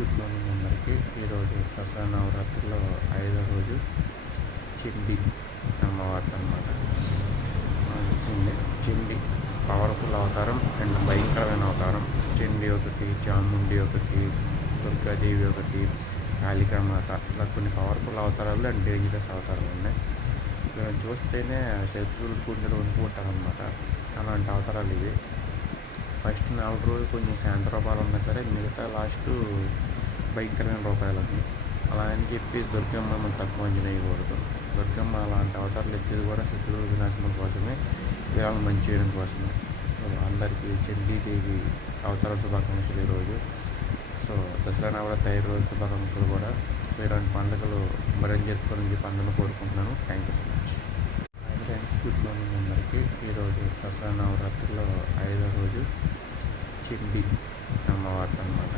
Good morning అందరికీ. ఈరోజు దసరా నవరాత్రిలో 5వ రోజు చండి అమ్మవారిది అనమాట. చండి పవర్ఫుల్ అవతారం అండ్ భయంకరమైన అవతారం. చండి ఒకటి, చాముండి ఒకటి, దుర్గాదేవి ఒకటి, కాళికామాత, ఇలా కొన్ని పవర్ఫుల్ అవతారాలు అండ్ డేంజరస్ అవతారాలు ఉన్నాయి. వీళ్ళని చూస్తేనే శత్రువులు గుండెలు వణుకుంటారనమాట. అలాంటి అవతారాలు ఇవి. ఫస్ట్ 4 రోజులు కొంచెం శాంత రూపాలు ఉన్నా సరే, మిగతా లాస్ట్ భయంకరమైన రూపాయలు అన్నీ. అలా అని చెప్పి దుర్గమ్మ మనం తక్కువ అంచనా వేయకూడదు. దుర్గమ్మ అలాంటి అవతారాలు ఎత్తేది కూడా శత్రువుల వినాశనం కోసమే, వీళ్ళని మంచి చేయడం కోసమే. సో అందరికీ చండీదేవి అవతార శుభాకాంక్షలు ఈరోజు. సో దసరా నవరాత్రి 5 రోజుల శుభాకాంక్షలు కూడా. సో ఇలాంటి పండుగలు మరింత జరుపుకోవాలని చెప్పి అందరూ కోరుకుంటున్నాను. Thank you so much. Friends, good morning అందరికీ. ఈరోజు దసరా నవరాత్రిలో 5వ రోజు చండి అమ్మవారిది అనమాట.